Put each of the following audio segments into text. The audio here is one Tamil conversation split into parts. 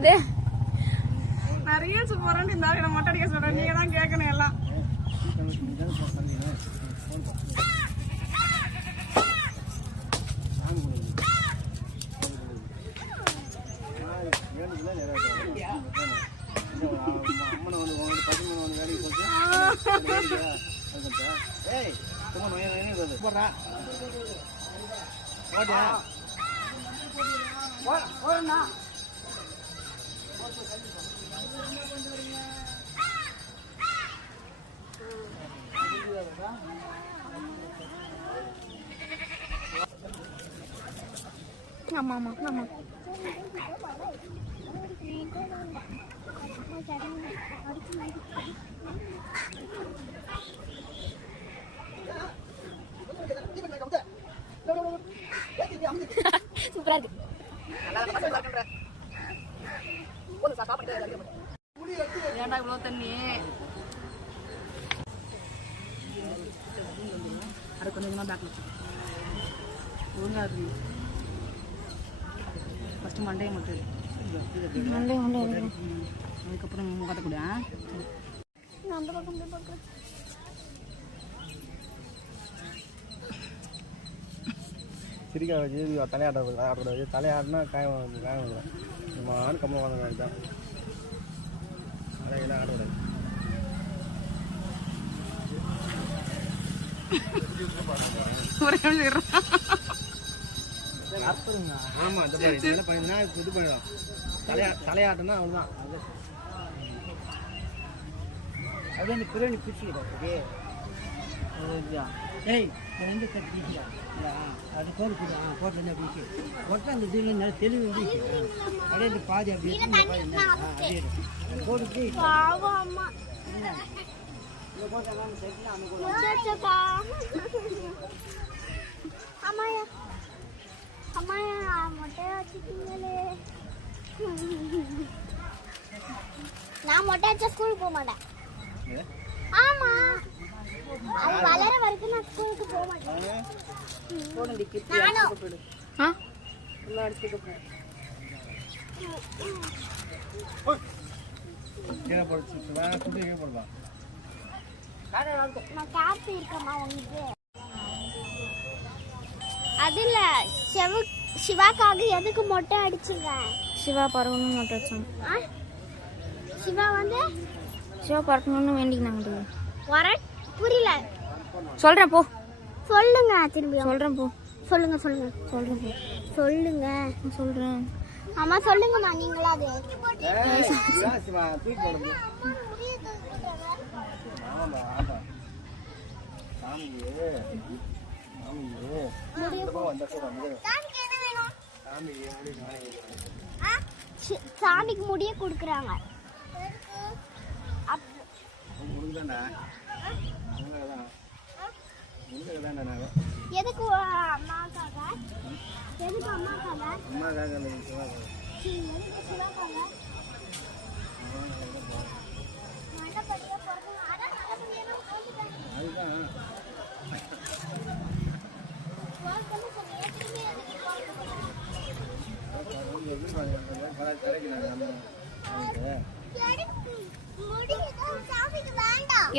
என்னது நான் ரீல்ஸ் போறேன்னு இந்த ஆளு மொட்டை அடிக்க சொல்றேன். நீங்க தான் கேட்கணும் எல்லாம். ஆமா ஆமா ஆமா சூப்பரா இருக்கு. ஏன்டா இவ்வளவு தண்ணி? அது கொஞ்சமா பேக்ல ஒழுங்கா இருக்கு. ஃபர்ஸ்ட் மண்டையை மட்டும் அதுக்கப்புறம் முகத்தை கூட அந்த பக்கம் போய் பார்க்குறேன். சிரிக்க வச்சு தலையாடக்கூடாது. தலையாடினா காயம் வந்துடும். நம்ம ஆண் கம்மம் வாங்க வேண்டாம். தலையெல்லாம் ஆடக்கூடாது. ஆமா இது பண்ணிடலாம். தலையாட்டம்னா அவ்வளோதான். அது அந்த பிரியாணி பிடிச்சிக்கிட்டே ஏய் எந்த கட்டியா அது போட்டு போட்டு அப்படிச்சு போட்டு அந்த இதில் நல்லா தெளிவு இருந்துச்சு. அப்படியே இந்த பாதி அப்படியே அப்படியே போட்டு நான் மொட்டை அடிச்சா ஸ்கூலுக்கு போக மாட்டேன். ஆமா அது வளர வரைக்கும் நான் ஸ்கூலுக்கு போக மாட்டேன். அதுல சிவாக்காக எதுக்கு மொட்டை அடிச்சுங்க? சிவா பறக்கணும்னு மொட்டை அடிச்சாங்க. சிவா வந்து சிவா பறக்கணும்னு வேண்டிக்கினாங்க. புரியல. சொல்றேன் போ. சொல்லுங்க திரும்பி. சொல்றேன் போ. சொல்லுங்க சொல்லுங்க சொல்றேன் போ. சொல்லுங்க சொல்றேன். அம்மா சொல்லுங்கம்மா நீங்களா அது. சாமிக்கு முடிய கொடுக்குறாங்க. எதுக்கு அம்மாக்காக? எதுக்கு அம்மாக்காக? அம்மாக்காக இல்லை சிவாக்காக. எதுக்கு சிவாக்காக? அதுதான்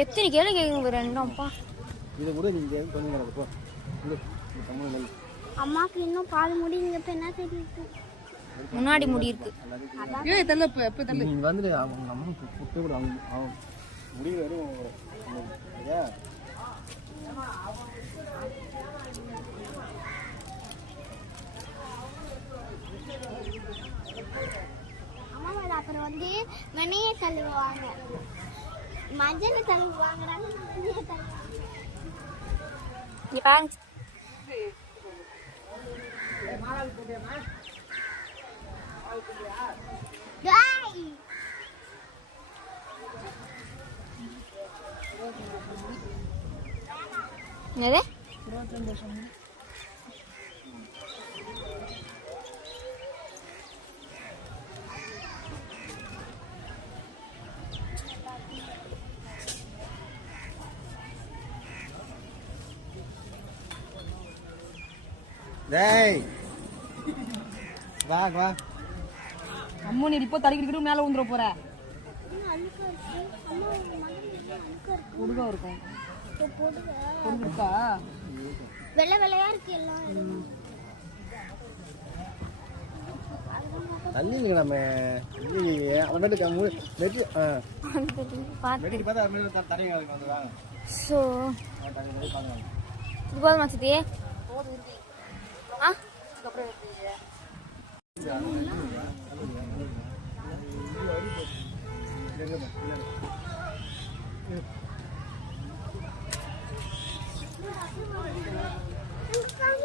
எத்தனை கேள்வி கேட்குங்க ரெண்டாம்ப்பா. இதை கூட நீங்க கொஞ்சம் போ. அம்மாக்கு இன்னும் பால் முடி நீங்க என்ன தெரியுது? முன்னாடி முடி இருக்கு. ஏய் தள்ள எப்ப தள்ள நீங்க வந்து அவங்க அம்மா புட்டு கூட அவங்க முடி வரும். சரியா? அம்மா மேல அப்புறம் வந்து வெண்ணையை தள்ளுவாங்க, மஞ்சள் தள்ளுவாங்க. இங்க பாருங்க. என்னது? டேய் வா வா அம்மா நீ இப்போ தடிக்கிட்டு மேலே ஊந்துட போற பொடுகா இருக்கும் பொடுகு இருக்கா வெள்ளை வெள்ளையா இருக்கு எல்லாம் தண்ணி நம்ம ஸோ இது போதுமா சித்தி ஆ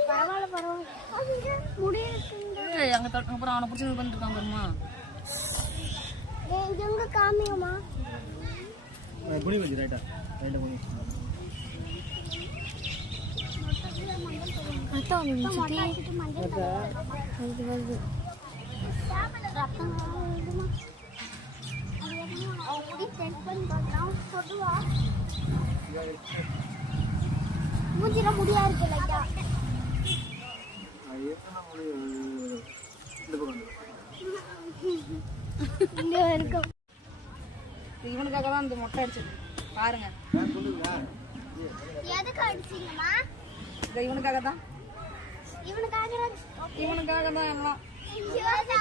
பரவாயில்ல பரவாயில்ல முடியிருக்குங்க அங்கே அப்புறம் அவனை பிடிச்சி பண்ணிட்டு இருக்கான் பாருமா எங்க காமியம்மா குனி வச்சு ரைட்டா ரைட்டா குனி அதான் சித்தி வருது வருது ரத்தம் வருதுமா அவன் முடி செட் பண்ணி பார்க்கலாம் சொல்லுவா மூஞ்சில முடியா இருக்கு லைட்டா இங்க இருக்கும் இவனுக்காக தான் இந்த மொட்டை அடிச்சு பாருங்க எதுக்கு அடிச்சீங்கம்மா இவனுக்காக தான் இவனுக்காக இவனுக்காக தான் எல்லாம் இவனுக்காக